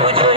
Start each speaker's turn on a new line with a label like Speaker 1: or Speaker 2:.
Speaker 1: পুজো